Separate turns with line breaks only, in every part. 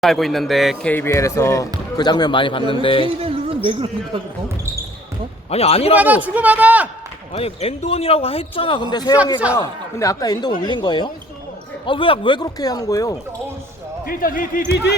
알고 있는데 KBL에서 그 장면 많이 봤는데
KBL 룰은 왜 그러니까
아니 아니라고
주고받아!
아니 엔드원이라고 했잖아. 근데 세영이가 근데 아까 엔드원 올린 거예요? 아 왜 그렇게 하는 거예요?
뒤 있다, 뒤!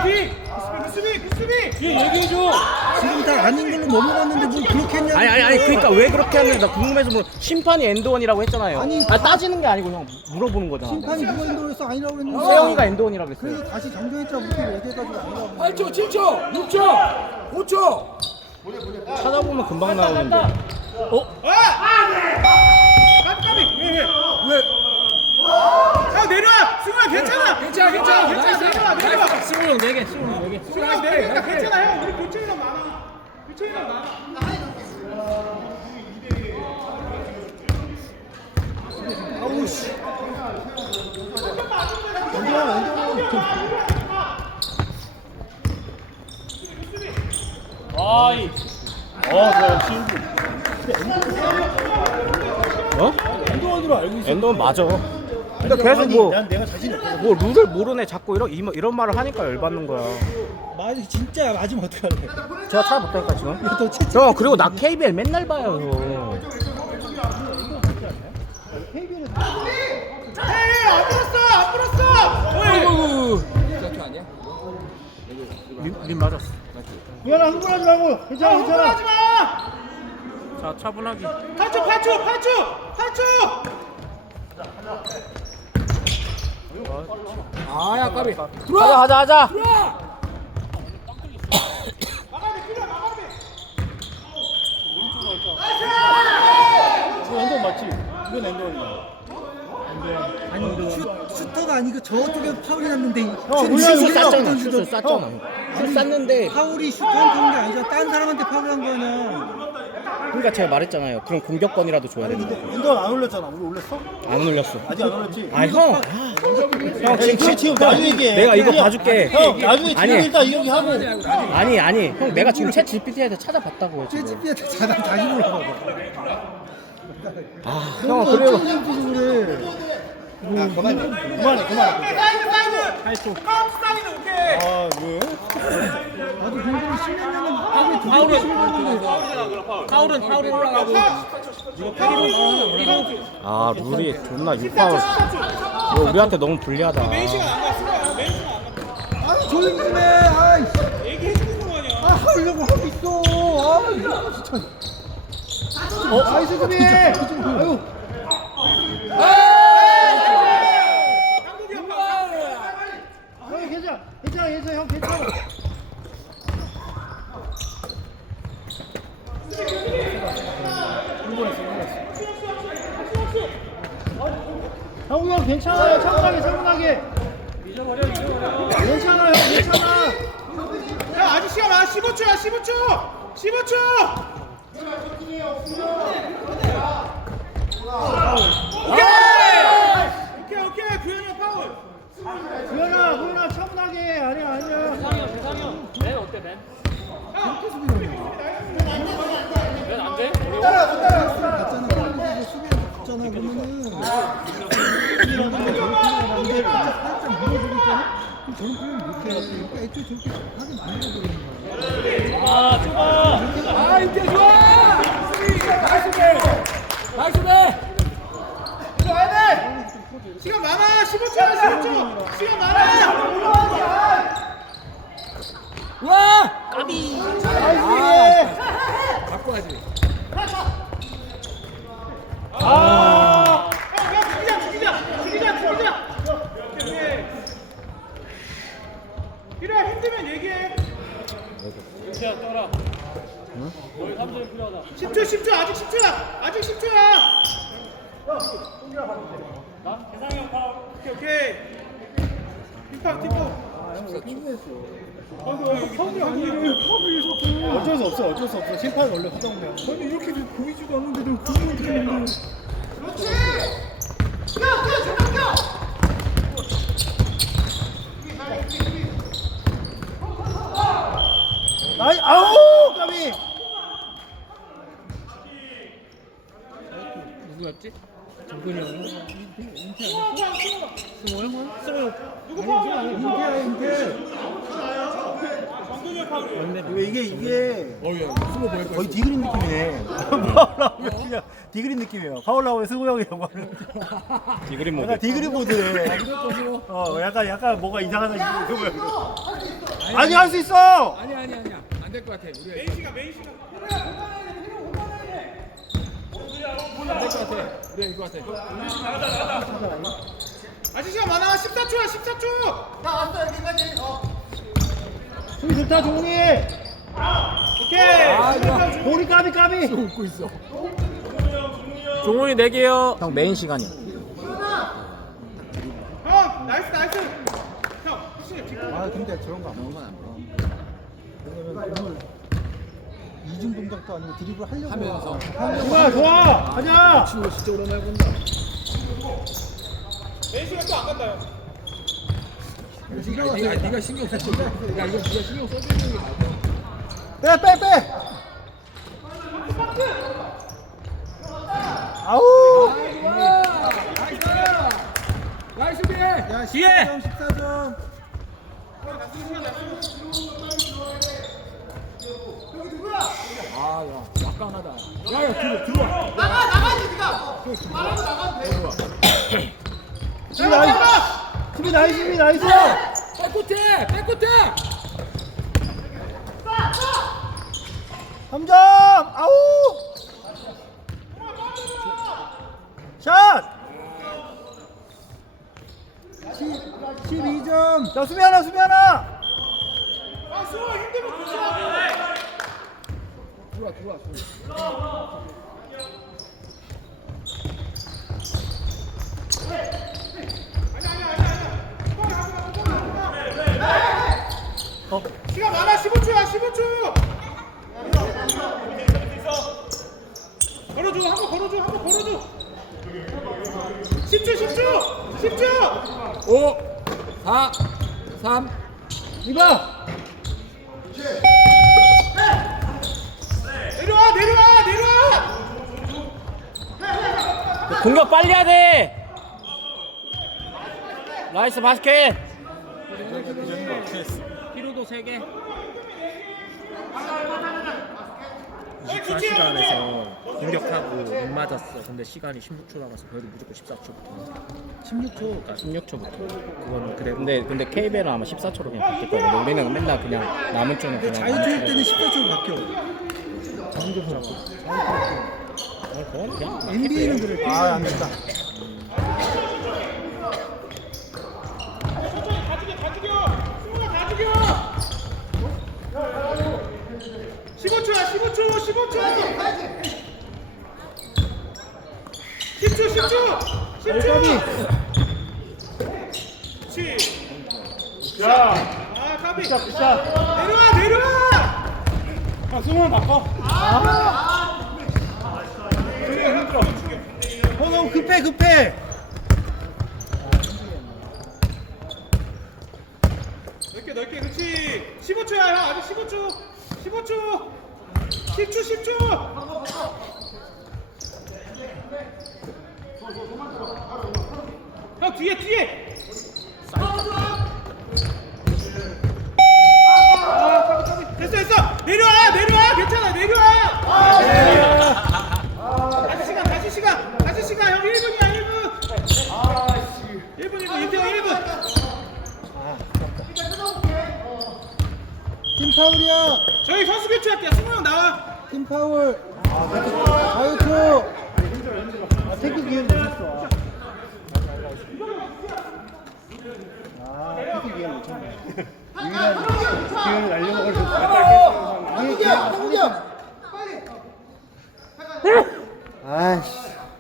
구수비!
뒤에 얘기해줘.
지금 다 아닌 걸로 넘어갔는데 뭘 그렇게 했냐고.
아니 그러니까 왜 그렇게 하는지 나 궁금해서 심판이 엔드원이라고 했잖아요.
아니,
따지는 게 아니고 형 물어보는 거잖아.
심판이 누가 인도했어 아니라고 그랬는데
세영이가 엔드원이라고 했어요.
그래서 다시 정정했잖아. 우리가 얘기해가지고 아니라고.
8초, 7초, 6초, 5초!
찾아보면 금방 나오는데.
깜깜이! 왜? 야, 내려와! 승우야, 괜찮아! 내려와!
승우 형 4개.
승우야, 내려와! 괜찮아, 형! 우리 교체이랑 많아.
아우 씨. 엔드원으로 알고 있어.
엔드원 맞아. 근데 계속 뭐
난 내가 자신 없어.
뭐 룰을 모르네 자꾸 이런 말을 하니까 열받는 거야.
맞아 진짜 맞으면 어떡할래?
제가 찾아봤다니까 지금.
이거 또 채찍.
형 그리고 나 KBL 맨날 봐요 형.
KBL은
안 불었어!
민 맞았어.
미안아 흥분하지 말고 괜찮아
흥분하지 마!
자 차분하게.
8초!
아야 까비. 하자.
이거 엔드원 맞지? 이건 엔드원이야. 아니 슈터가 아니고 저쪽에 파울이 났는데
슛을 쐈잖아. 슛을 쐈잖아. 슛 쐈는데
파울이 슈터한테 온 게 아니잖아. 다른 사람한테 파울한 거냐.
그러니까 제가 말했잖아요. 그럼 공격권이라도 줘야 된다.
엔드원 안 올렸잖아. 우리 올렸어?
안 올렸어.
아직 안 올렸지?
형
지금 나중에 얘기해.
내가 이거 봐줄게.
형 나중에
아니.
지금 일단 이렇게 하고
아니 형 내가 지금 챗 GPT에서 찾아봤다고요 지금.
CGP한테 다시 물어봐.
형 그래요.
그만해.
사이드! 카운트 사이드 오케이!
아 왜? 나도 공부를 10년 전에
파울은 올라가고
아 룰이 존나 6파울. 이거 우리한테 너무 불리하다.
아 조용히 좀 해. 아이
얘기해주는 거 아니야?
하려고 하고 있어. 아 이거 진짜. 나이스 수비. 아유. 형 괜찮아 형 괜찮아. 형우 형 괜찮아요. 차분하게. 괜찮아 형 괜찮아.
야, 아직 시간 많아. 15초야, 15초! 오케이! 규현이 파울!
구현아 차분하게. 아니야.
벤 어때 벤? 벤안 돼?
갔잖아 그러면은 살짝 물어주고 있잖아. 그럼 저런 표현 못해. 그러니까 애초에 저렇게 하지 말라고 그러는 거야.
아 좁아. 이때 좋아. 나이스 벤.
시간 많아! 15초야, 시간 많아!
와. 까비.
죽이자! 오케이. 필요해, 힘들면 얘기해.
야 떠라. 너희 3점 필요하다.
10초, 아직 10초야!
나 계상이 형 파울.
오케이. 힙합.
어쩔 수 없어. 심판 원래 하다 보면. 아니 이렇게 보이지도 않는데 너 그걸 어떻게 했냐. 아우 까비.
누구였지?
정근이 형. 승호 형?
누구 파울이야?
인태.
정근이 형 파울이야.
이게 거의 디그린 느낌이네. 파울 나오면 그냥 디그린 느낌이에요. 파울 나오면 승호 형이라고 하는.
디그린 모드.
약간 디그린 모드네. 약간 뭐가 이상하다 싶은 거야. 아니 할 수 있어.
아니야. 안 될 것 같아. 우리가
메인 시간, 메인 시간.
안될 것 같아. 우리가 이거 같아.
아직 시간 많아. 14초야, 14초.
수비 좋다 종훈이.
오케이.
볼이 까비.
웃고 있어.
종훈이 4개요. 형 메인 시간이야.
형, 나이스. 형, 혹시
아 근데 저런 거 안 먹는 건안 봐. 왜냐면 오늘 이중 동작도 아니고 드리블 하려고
하면서.
좋아 가자.
친구 진짜 오랜만에 본다.
메인 시간 또 안 간다, 형.
네가 신경 써. 야 이거 네가 신경 써주는 게 맞아.
빼. 아우.
나이스 비.
야
뒤에!
14점.
아야 약간하다. 야야 들어와.
수비 나이스.
백코트.
3점. 아우. 샷. 12점. 자 수비 하나.
아, 수호 힘들면 붙여.
들어와.
시간 많아. 15초야, 15초. 한번 걸어줘. 10초.
5, 4, 3.
이봐.
내려와.
공격 빨리 해야 돼. 나이스 바스켓. 피로도 3개.
24시간에서
공격하고 못 맞았어. 근데 시간이 16초 남았어. 그래도 무조건 14초부터.
16초.
16초부터. 그거는 그래. 근데 KBL은 아마 14초로 그냥 바뀔 거야. 근데 우리는 맨날 그냥 남은 쪽은 그냥.
자유투일 때는 14초로 바뀌어.
그건 그냥.
NBA는 그래. 안 된다.
다 죽여. 15초야. 10초. 아, 까비. 내려와. 아, 승호만 바꿔.
너무 급해.
넓게. 그렇지. 15초야, 형. 아직 15초. 10초. 형 뒤에. 됐어. 내려와. 괜찮아. 다시 시간. 형 1분이야. 1분. 이태원 1분.
팀 파울이야.
저희 선수 교체할게요. 승우 형 나와.
팀 파울. 자유투. 태극 기회를 놓쳤어. 태극 기회를 놓쳤네. 유일한 기회를 날려먹으려고. 한국이야. 아이씨.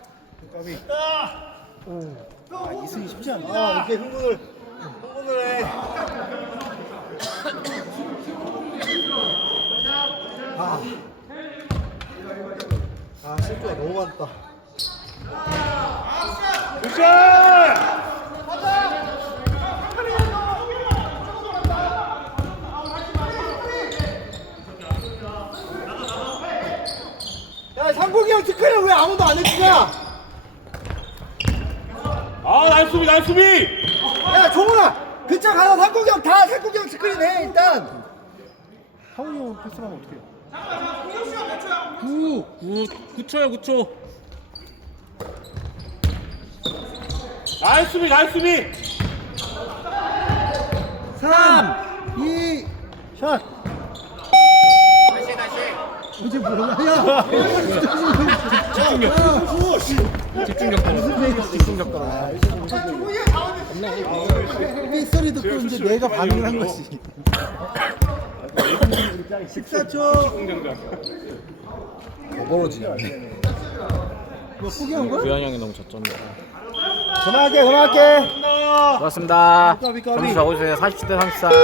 이승이 쉽지 않다. 이렇게 흥분을 해. 실수가 너무 많다. 야, 상국이 형 특허를 왜 아무도 안 해주냐?
나이스 수비 나이스 수비.
야 종훈아 그쪽 가서 상국이 다 상국이 스크린 해 일단. 상훈이 형 패스하면 어떡해?
9초요 9초.
나이스 수비 나이스 수비.
3, 2, 샷. 이제 뭐야? 야,
집중력 떨어져. 집중력 떨어져.
이 소리 듣고 이제 내가 반응을 한 거지. 14초.
벌어지냐.
뭐 포기한 거야?
구현 형이 너무 저점이야.
전화할게.
고맙습니다.
까비, 까비.
점수 적어주세요. 47대 34.